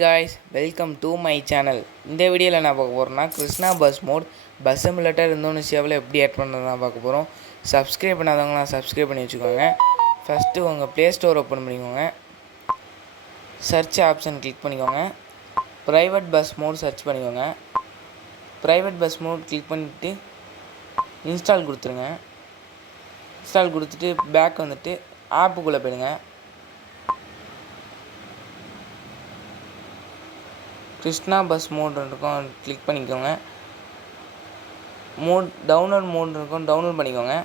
guys, welcome to my channel. இந்த வீடியோவில் நான் பார்க்க போகிறேன்னா Krishna bus mod bus simulator இந்தோனேஷியாவில் எப்படி ஆட் பண்ணுறதுனா பார்க்க போகிறோம். சப்ஸ்கிரைப் பண்ணாதவங்க சப்ஸ்கிரைப் பண்ணி வச்சுக்கோங்க. ஃபஸ்ட்டு உங்கள் ப்ளே ஸ்டோர் ஓப்பன் பண்ணிக்கோங்க. சர்ச் ஆப்ஷன் கிளிக் பண்ணிக்கோங்க. ப்ரைவேட் பஸ் மோட் சர்ச் பண்ணிக்கோங்க. ப்ரைவேட் பஸ் மோட் கிளிக் பண்ணிவிட்டு இன்ஸ்டால் கொடுத்துருங்க. இன்ஸ்டால் கொடுத்துட்டு பேக் வந்துட்டு ஆப்புக்குள்ளே போயிடுங்க. கிருஷ்ணா பஸ் மோட் இருக்கும், கிளிக் பண்ணிக்கோங்க. டவுன்லோட் மோட் இருக்கும், டவுன்லோட் பண்ணிக்கோங்க.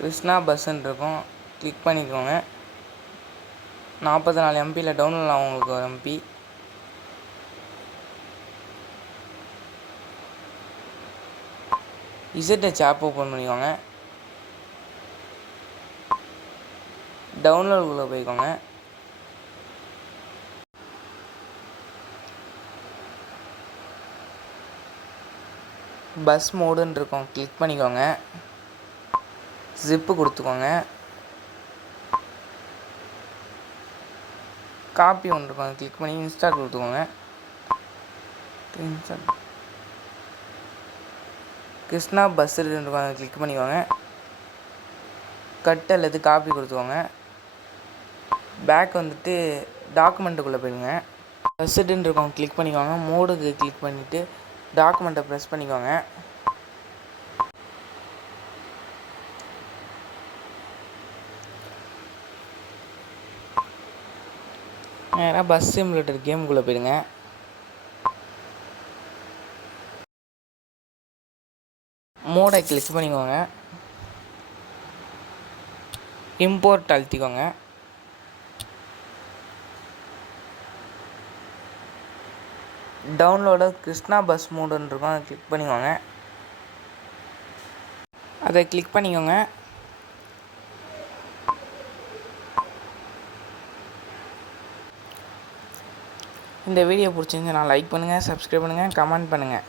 கிருஷ்ணா பஸ்ஸுன்னு இருக்கும், கிளிக் பண்ணிக்கோங்க. 44 MBயில் டவுன்லோட் ஆகும். உங்களுக்கு ஒரு MP ZH ஆப் ஓப்பன் பண்ணிக்கோங்க. டவுன்லோடுக்குள்ளே போய்க்கோங்க. பஸ் மோடுன்னு இருக்கும், கிளிக் பண்ணிக்கோங்க. ஜிப்பு கொடுத்துக்கோங்க. காப்பி ஒன்று இருக்கும், கிளிக் பண்ணி இன்ஸ்டால் கொடுத்துக்கோங்க. கிருஷ்ணா பஸ் இருக்கும், கிளிக் பண்ணிக்கோங்க. கட் அல்லது காப்பி கொடுத்துக்கோங்க. பேக் வந்துட்டு டாக்குமெண்ட்டுக்குள்ளே போயிடுங்க. பஸ்ஸுன்னு இருக்கும், கிளிக் பண்ணிக்கோங்க. மோடுக்கு கிளிக் பண்ணிவிட்டு டாக்குமெண்ட்டை ப்ரெஸ் பண்ணிக்கோங்க. நேராக பஸ் சிமுலேட்டர் கேமுக்குள்ளே போயிடுங்க. மோடை கிளிக் பண்ணிக்கோங்க. இம்போர்ட் அழுத்திக்கோங்க. டவுன்லோடு கிருஷ்ணா பஸ் மோடுன்னு இருக்கும், அதை கிளிக் பண்ணிக்கோங்க. அதை கிளிக் பண்ணிக்கோங்க. இந்த வீடியோ பிடிச்சிருந்துச்சுன்னா லைக் பண்ணுங்கள், சப்ஸ்கிரைப் பண்ணுங்கள், கமெண்ட் பண்ணுங்கள்.